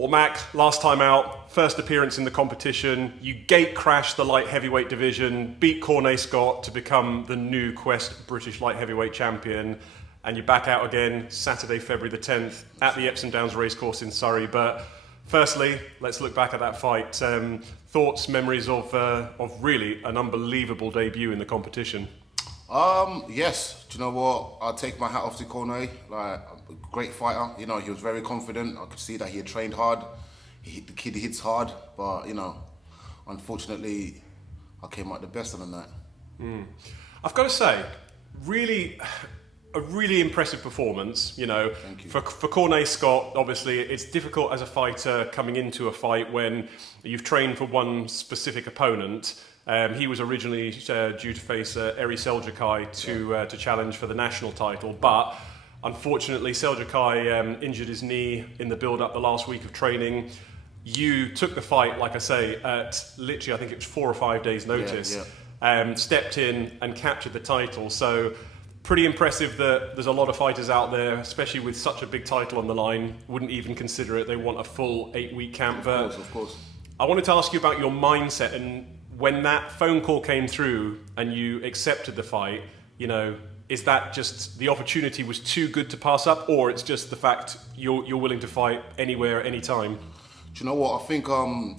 Well, Mac, last time out, first appearance in the competition, you gate crashed the light heavyweight division, beat Cornai Scott to become the new Quest British light heavyweight champion, and you're back out again Saturday, February the 10th at the Epsom Downs Racecourse in Surrey. But firstly, let's look back at that fight. Thoughts, memories of really an unbelievable debut in the competition. Yes. Do you know what? I'll take my hat off to Cornai. Like, great fighter. You know, he was very confident. I could see that he had trained hard. The kid hits hard, but you know, unfortunately, I came out the best on the night. I've got to say, a really impressive performance. You know, Thank you. for Cornai Scott, obviously, it's difficult as a fighter coming into a fight when you've trained for one specific opponent. He was originally due to face Eri Seljukai to challenge for the national title, but unfortunately Seljukai injured his knee in the build-up the last week of training. You took the fight, like I say, at literally I think it was 4 or 5 days' notice, stepped in and captured the title. So pretty impressive that there's a lot of fighters out there, especially with such a big title on the line, wouldn't even consider it. They want a full 8-week camp. Of course. I wanted to ask you about your mindset, and when that phone call came through and you accepted the fight, you know, is that just the opportunity was too good to pass up, or it's just the fact you're willing to fight anywhere, anytime? Do you know what? I think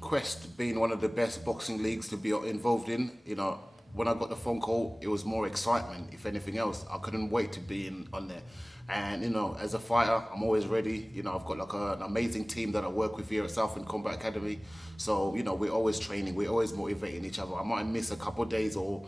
Quest being one of the best boxing leagues to be involved in, you know, when I got the phone call, it was more excitement, if anything else. I couldn't wait to be on there. And, you know, as a fighter, I'm always ready. You know, I've got like an amazing team that I work with here at Southend Combat Academy. So, you know, we're always training, we're always motivating each other. I might miss a couple of days or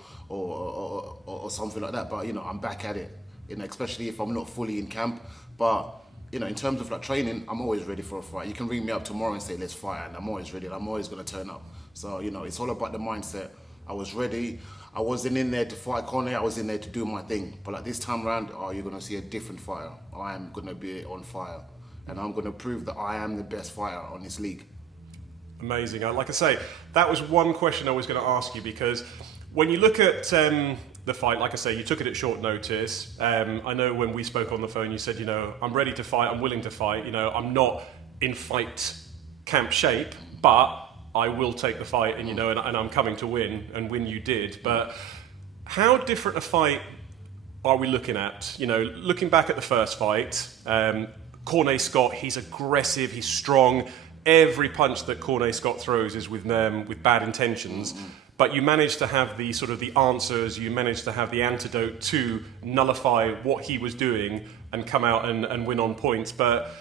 something like that, but, you know, I'm back at it. You know, especially if I'm not fully in camp. But, you know, in terms of like training, I'm always ready for a fight. You can ring me up tomorrow and say, let's fight, and I'm always ready, and I'm always going to turn up. So, you know, it's all about the mindset. I was ready. I wasn't in there to fight Cornai, I was in there to do my thing. But like this time around, you're going to see a different fighter. I am going to be on fire. And I'm going to prove that I am the best fighter on this league. Amazing. Like I say, that was one question I was going to ask you, because when you look at the fight, like I say, you took it at short notice. I know when we spoke on the phone, you said, you know, I'm ready to fight, I'm willing to fight. You know, I'm not in fight camp shape, but I will take the fight, and you know, and I'm coming to win, and win you did. But how different a fight are we looking at? You know, looking back at the first fight, Cornai Scott, he's aggressive, he's strong. Every punch that Cornai Scott throws is with bad intentions. But you managed to have the sort of the answers, you managed to have the antidote to nullify what he was doing and come out and win on points. But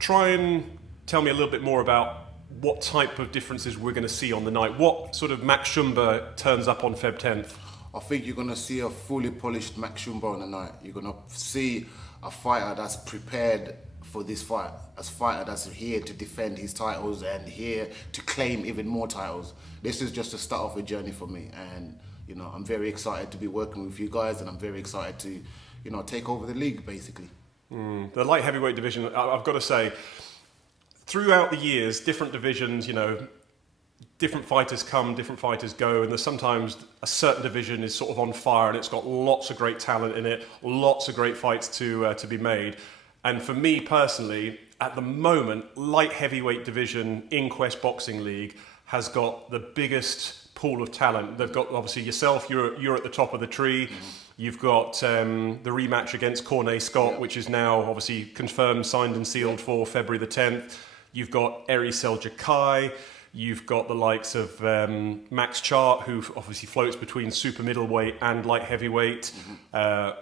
try and tell me a little bit more about what type of differences we're going to see on the night. What sort of Mac Shumba turns up on Feb 10th? I think you're going to see a fully polished Mac Shumba on the night. You're going to see a fighter that's prepared for this fight. A fighter that's here to defend his titles and here to claim even more titles. This is just the start of a journey for me. And, you know, I'm very excited to be working with you guys, and I'm very excited to, you know, take over the league, basically. The light heavyweight division, I've got to say, throughout the years, different divisions, you know, different fighters come, different fighters go, and there's sometimes a certain division is sort of on fire and it's got lots of great talent in it, lots of great fights to be made. And for me personally, at the moment, light heavyweight division in Quest Boxing League has got the biggest pool of talent. They've got, obviously, yourself, you're at the top of the tree. You've got the rematch against Cornai Scott, which is now obviously confirmed, signed and sealed for February the 10th. You've got Eri Seljukai. You've got the likes of Max Chart, who obviously floats between super middleweight and light heavyweight.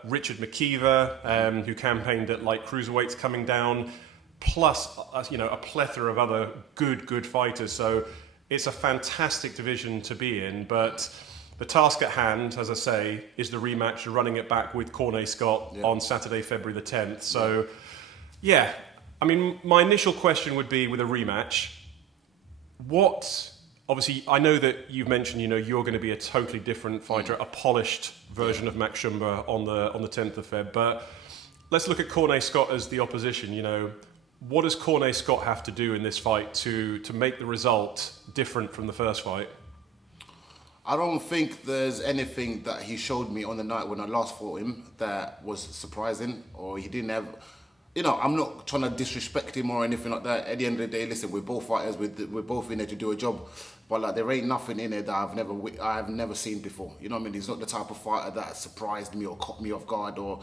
Richard McKeever, who campaigned at light cruiserweights coming down. Plus, you know, a plethora of other good fighters. So it's a fantastic division to be in. But the task at hand, as I say, is the rematch, running it back with Cornai Scott on Saturday, February the 10th. So, yeah. I mean, my initial question would be, with a rematch, obviously, I know that you've mentioned, you know, you're going to be a totally different fighter, a polished version of Mac Shumba on the 10th of Feb, but let's look at Cornai Scott as the opposition. You know, what does Cornai Scott have to do in this fight to make the result different from the first fight? I don't think there's anything that he showed me on the night when I last fought him that was surprising, or he didn't have... I'm not trying to disrespect him or anything like that. At the end of the day, listen, we're both fighters. We're both in there to do a job. But like, there ain't nothing in there that I've never seen before. You know what I mean? He's not the type of fighter that surprised me or caught me off guard. Or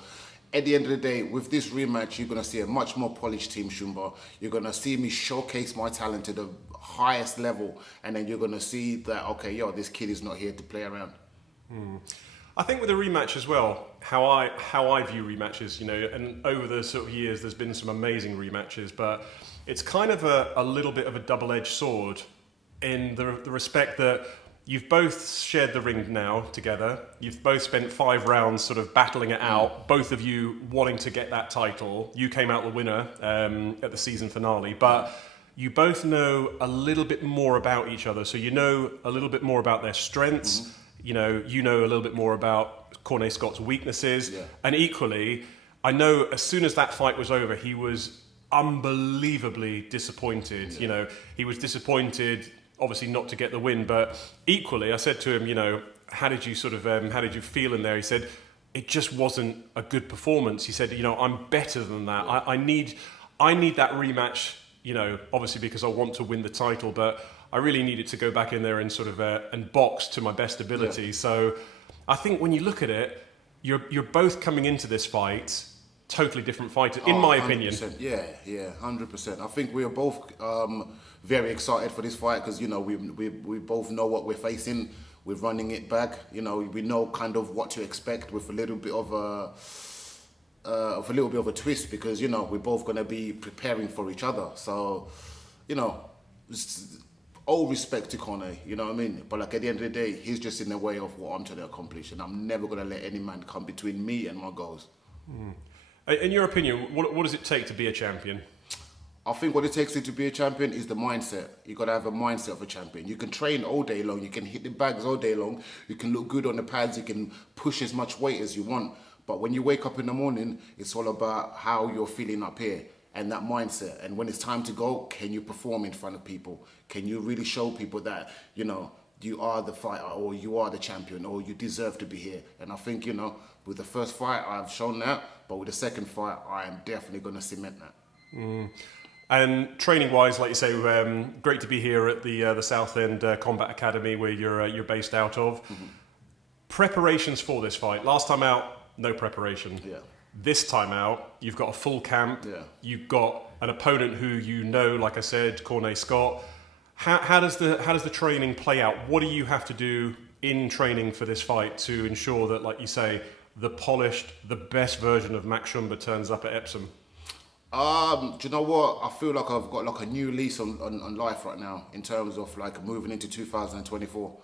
at the end of the day, with this rematch, you're gonna see a much more polished Team Shumba. You're gonna see me showcase my talent to the highest level, and then you're gonna see that, okay, this kid is not here to play around. I think with a rematch as well, how I view rematches, and over the sort of years, there's been some amazing rematches, but it's kind of a little bit of a double-edged sword in the respect that you've both shared the ring now together. You've both spent 5 rounds sort of battling it out, both of you wanting to get that title. You came out the winner at the season finale, but you both know a little bit more about each other. So you know a little bit more about their strengths. You know a little bit more about Cornai Scott's weaknesses. Yeah. And equally, I know as soon as that fight was over, he was unbelievably disappointed. Yeah. He was disappointed, obviously not to get the win, but equally, I said to him, how did you feel in there? He said, it just wasn't a good performance. He said, I'm better than that. Yeah. I need that rematch, obviously because I want to win the title, but I really needed to go back in there and sort of and box to my best ability. Yeah. So I think when you look at it, you're both coming into this fight totally different fighters, in my opinion. Yeah, 100%. I think we are both very excited for this fight because we both know what we're facing. We're running it back. We know kind of what to expect with a little bit of a twist because we're both going to be preparing for each other. So all respect to Cornai, you know what I mean? But like at the end of the day, he's just in the way of what I'm trying to accomplish, and I'm never going to let any man come between me and my goals. In your opinion, what does it take to be a champion? I think what it takes to be a champion is the mindset. You got to have a mindset of a champion. You can train all day long, you can hit the bags all day long, you can look good on the pads, you can push as much weight as you want. But when you wake up in the morning, it's all about how you're feeling up here and that mindset. And when it's time to go, can you perform in front of people? Can you really show people that, you are the fighter or you are the champion or you deserve to be here? And I think, with the first fight, I've shown that. But with the second fight, I am definitely going to cement that. And training-wise, like you say, great to be here at the South End Combat Academy where you're based out of. Mm-hmm. Preparations for this fight. Last time out, no preparation. Yeah. This time out, you've got a full camp. Yeah. You've got an opponent who like I said, Cornai Scott. How does the training play out? What do you have to do in training for this fight to ensure that, like you say, the polished, the best version of Mac Shumba turns up at Epsom? Do you know what? I feel like I've got like a new lease on life right now in terms of like moving into 2024.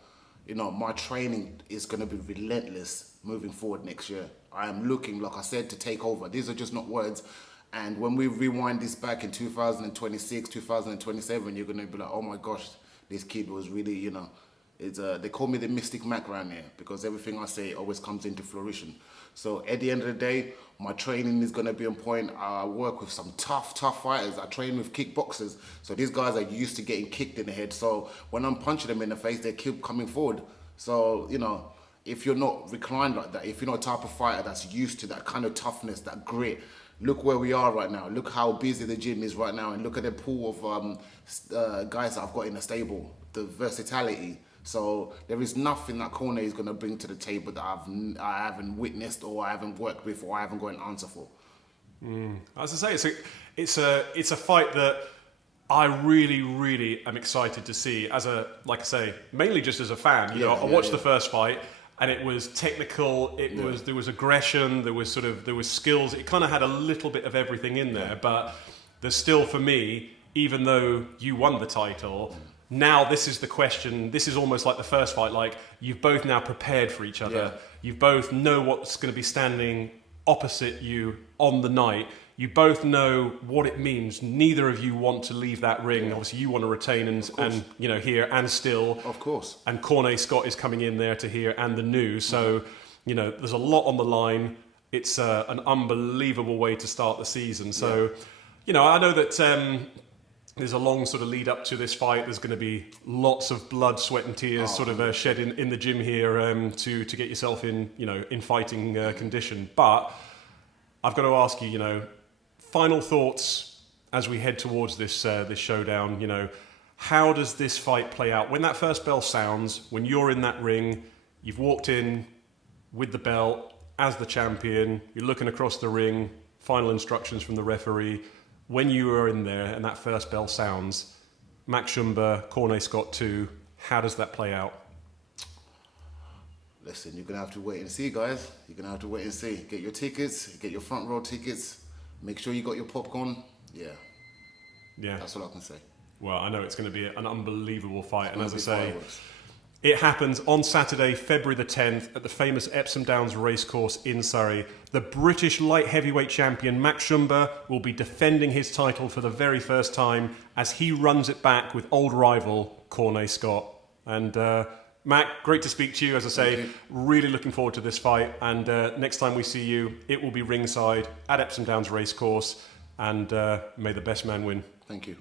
My training is going to be relentless moving forward next year. I am looking, like I said, to take over. These are just not words. And when we rewind this back in 2026, 2027, you're going to be like, oh my gosh, this kid was really, they call me the Mystic Mac around here because everything I say always comes into fruition. So at the end of the day, my training is going to be on point. I work with some tough fighters. I train with kickboxers. So these guys are used to getting kicked in the head. So when I'm punching them in the face, they keep coming forward. So, if you're not reclined like that, if you're not a type of fighter that's used to that kind of toughness, that grit, look where we are right now. Look how busy the gym is right now. And look at the pool of guys that I've got in the stable, the versatility. So there is nothing that Cornai is going to bring to the table that I haven't witnessed or I haven't worked with or I haven't got an answer for. As I say, it's a fight that I really, really am excited to see like I say, mainly just as a fan. I watched the first fight and it was technical, there was aggression, there was skills. It kind of had a little bit of everything in there, but there's still, for me, even though you won the title, now this is the question. This is almost like the first fight. Like, you've both now prepared for each other. Yeah. You both know what's going to be standing opposite you on the night. You both know what it means. Neither of you want to leave that ring. Yeah. Obviously, you want to retain and here and still. Of course. And Cornai Scott is coming in there to here and the news. So, there's a lot on the line. It's an unbelievable way to start the season. So, I know that there's a long sort of lead up to this fight. There's going to be lots of blood, sweat and tears shed in the gym here to get yourself in fighting condition. But I've got to ask you, final thoughts as we head towards this this showdown. You know, how does this fight play out when that first bell sounds? When you're in that ring, you've walked in with the belt as the champion. You're looking across the ring. Final instructions from the referee. When you are in there and that first bell sounds, Mac Shumba, Cornai Scott 2. How does that play out? Listen, you're going to have to wait and see, guys. You're going to have to wait and see. Get your tickets, get your front row tickets. Make sure you got your popcorn. Yeah. That's all I can say. Well, I know it's going to be an unbelievable fight. And as I say, it happens on Saturday, February the 10th, at the famous Epsom Downs Racecourse in Surrey. The British light heavyweight champion, Mac Shumba, will be defending his title for the very first time as he runs it back with old rival, Cornai Scott. And Mac, great to speak to you. As I say, really looking forward to this fight. And next time we see you, it will be ringside at Epsom Downs Racecourse. And may the best man win. Thank you.